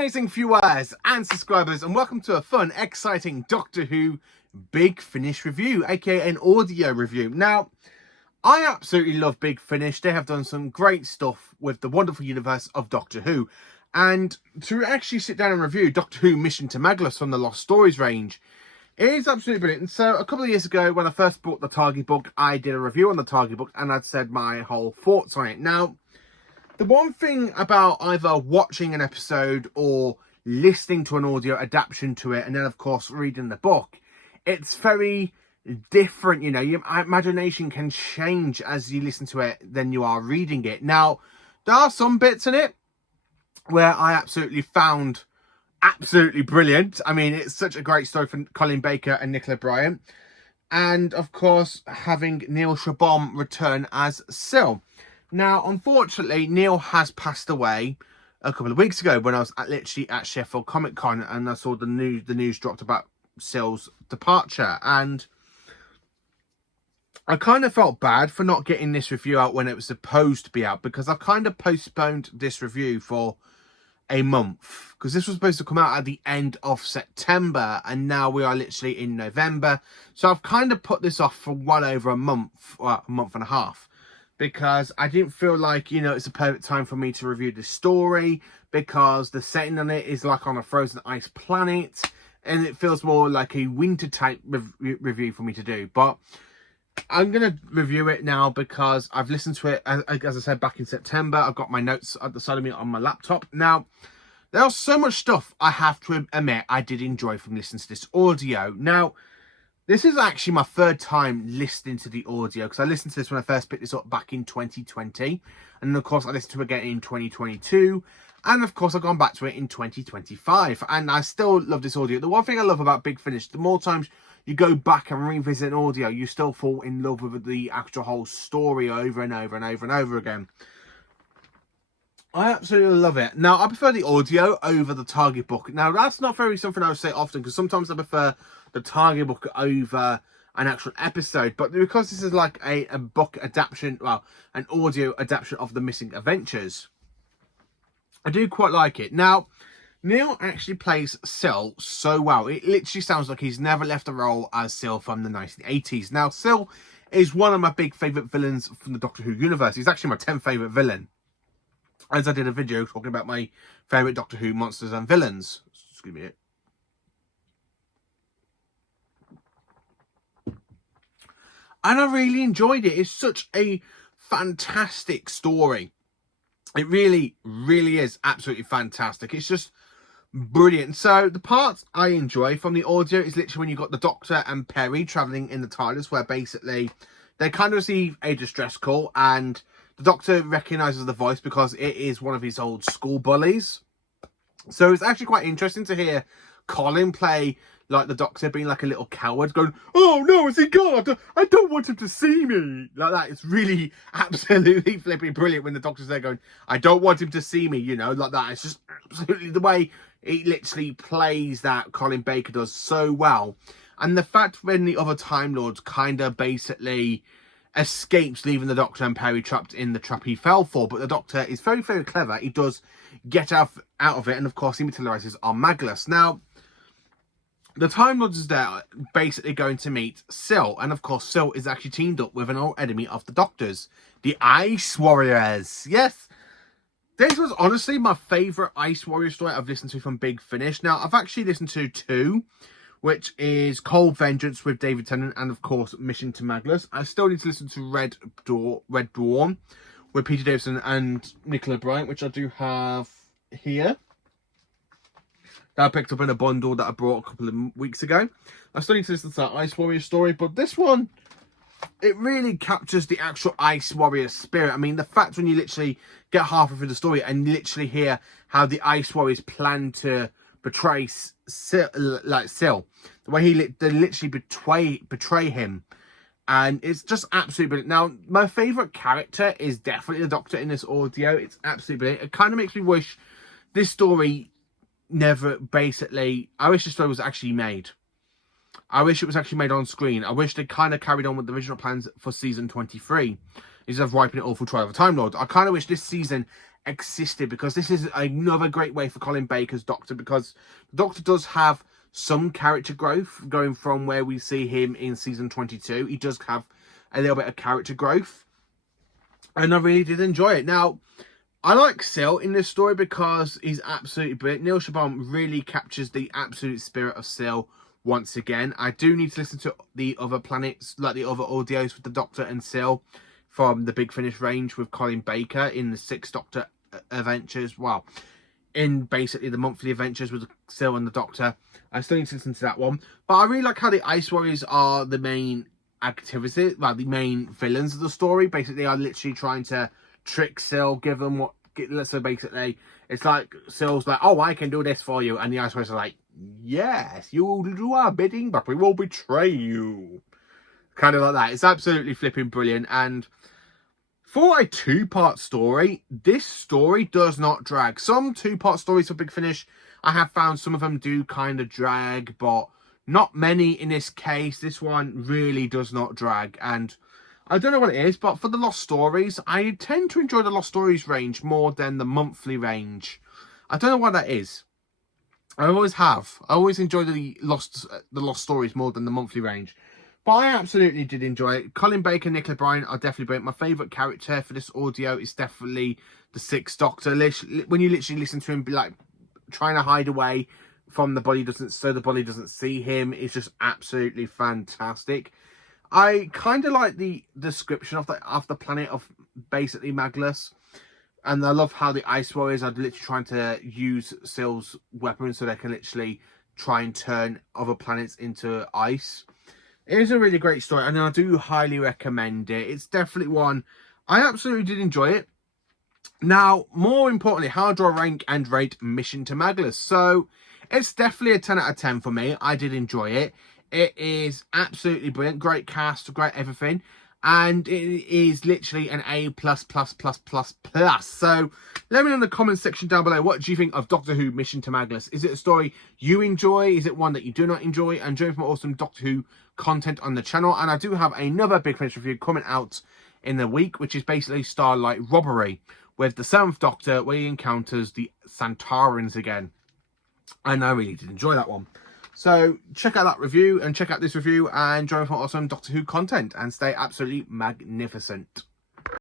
amazing viewers and subscribers, and welcome to a fun, exciting Doctor Who Big Finish review, aka an audio review. Now, I absolutely love Big Finish. They have done some great stuff with the wonderful universe of Doctor Who. And to actually sit down and review Doctor Who Mission to Magnus from the Lost Stories range, it is absolutely brilliant. And so a couple of years ago, when I first bought the Target book, I did a review on the Target book and I'd said my whole thoughts on it. Now, the one thing about either watching an episode or listening to an audio adaptation to it, and then, of course, reading the book, it's very different. You know, your imagination can change as you listen to it than you are reading it. Now, there are some bits in it where I absolutely found absolutely brilliant. I mean, it's such a great story from Colin Baker and Nicola Bryant. And, of course, having Neil Shabom return as Sil. Now, unfortunately, Neil has passed away a couple of weeks ago when I was literally at Sheffield Comic Con and I saw the news dropped about Sil's departure. And I kind of felt bad for not getting this review out when it was supposed to be out, because I've kind of postponed this review for a month, because this was supposed to come out at the end of September and now we are literally in November. So I've kind of put this off for well over a month, or a month and a half, because I didn't feel like, you know, it's a perfect time for me to review this story, because the setting on it is like on a frozen ice planet and it feels more like a winter type review for me to do. But I'm going to review it now because I've listened to it, as I said, back in September. I've got my notes at the side of me on my laptop. Now, there's so much stuff I have to admit I did enjoy from listening to this audio. Now, this is actually my third time listening to the audio, because I listened to this when I first picked this up back in 2020. And of course, I listened to it again in 2022. And of course, I've gone back to it in 2025. And I still love this audio. The one thing I love about Big Finish, the more times you go back and revisit an audio, you still fall in love with the actual whole story over and over and over and over again. I absolutely love it. Now, I prefer the audio over the Target book. Now, that's not very something I would say often, because sometimes I prefer the Target book over an actual episode. But because this is like a book adaptation, well, an audio adaptation of The Missing Adventures, I do quite like it. Now, Neil actually plays Sil so well. It literally sounds like he's never left a role as Sil from the 1980s. Now, Sil is one of my big favourite villains from the Doctor Who universe. He's actually my 10th favourite villain, as I did a video talking about my favourite Doctor Who monsters and villains. Excuse me. And I really enjoyed it. It's such a fantastic story. It really, really is absolutely fantastic. It's just brilliant. So the parts I enjoy from the audio is literally when you've got the Doctor and Perry travelling in the TARDIS, where basically they kind of receive a distress call and the Doctor recognises the voice because it is one of his old school bullies. So it's actually quite interesting to hear Colin play like the Doctor being like a little coward, going, "Oh no, is he gone? I don't want him to see me." Like that. It's really absolutely flipping brilliant when the Doctor's there going, "I don't want him to see me," you know, like that. It's just absolutely the way he literally plays that, Colin Baker does so well. And the fact when the other Time Lords kind of basically escapes, leaving the Doctor and Perry trapped in the trap he fell for, but the Doctor is very, very clever. He does get out of it, and of course he materialises on Magnus. Now, the Time Lords is there basically going to meet Sil, and of course Sil is actually teamed up with an old enemy of the Doctor's, the Ice Warriors. Yes, this was honestly my favourite Ice Warrior story I've listened to from Big Finish. Now, I've actually listened to two, which is Cold Vengeance with David Tennant and, of course, Mission to Magnus. I still need to listen to Red Dawn with Peter Davison and Nicola Bryant, which I do have here. That I picked up in a bundle that I brought a couple of weeks ago. I still need to listen to that Ice Warrior story, but this one, it really captures the actual Ice Warrior spirit. I mean, the fact when you literally get halfway through the story and literally hear how the Ice Warriors plan to betray Sil, the way they literally betray him, and it's just absolutely brilliant. Now, my favourite character is definitely the Doctor in this audio. It's absolutely brilliant. It kind of makes me wish this story never basically... I wish this story was actually made. I wish it was actually made on screen. I wish they kind of carried on with the original plans for season 23. instead of wiping it all for Trial of a Time Lord. I kind of wish this season existed, because this is another great way for Colin Baker's Doctor, because the Doctor does have some character growth going from where we see him in season 22. He does have a little bit of character growth, and I really did enjoy it. Now, I like Sil in this story because he's absolutely brilliant. Neil Shabam really captures the absolute spirit of Sil once again. I do need to listen to the other planets, like the other audios with the Doctor and Sil from the Big Finish range with Colin Baker in the 6th Doctor adventures. Well, in basically the monthly adventures with Sil and the Doctor. I still need to listen to that one. But I really like how the Ice Warriors are the main activity, like the main villains of the story. Basically, are literally trying to trick Sil, give them what. So basically, it's like Sil's like, "Oh, I can do this for you," and the Ice Warriors are like, "Yes, you will do our bidding, but we will betray you." Kind of like that. It's absolutely flipping brilliant. And for a 2-part story, this story does not drag. Some 2-part stories for Big Finish, I have found some of them do kind of drag, but not many in this case. This one really does not drag. And I don't know what it is, but for the Lost Stories, I tend to enjoy the Lost Stories range more than the monthly range. I don't know why that is. I always have. I always enjoy the Lost Stories more than the monthly range. But I absolutely did enjoy it. Colin Baker and Nicola Bryant are definitely brilliant. My favourite character for this audio is definitely the 6th Doctor. When you literally listen to him be like trying to hide away from the body, so the body doesn't see him, it's just absolutely fantastic. I kind of like the description of the planet of basically Magnus. And I love how the Ice Warriors are literally trying to use Sil's weapons so they can literally try and turn other planets into ice. It is a really great story, and I do highly recommend it. It's definitely one. I absolutely did enjoy it. Now, more importantly, how do I rank and rate Mission to Magnus? So, it's definitely a 10 out of 10 for me. I did enjoy it. It is absolutely brilliant. Great cast, great everything. And it is literally an A++++++. So let me know in the comments section down below, what do you think of Doctor Who Mission to Magnus? Is it a story you enjoy? Is it one that you do not enjoy? And join for more awesome Doctor Who content on the channel. And I do have another Big Finish review coming out in the week, which is basically Starlight Robbery with the 7th Doctor, where he encounters the Santarans again. And I really did enjoy that one. So check out that review and check out this review and join for awesome Doctor Who content and stay absolutely magnificent.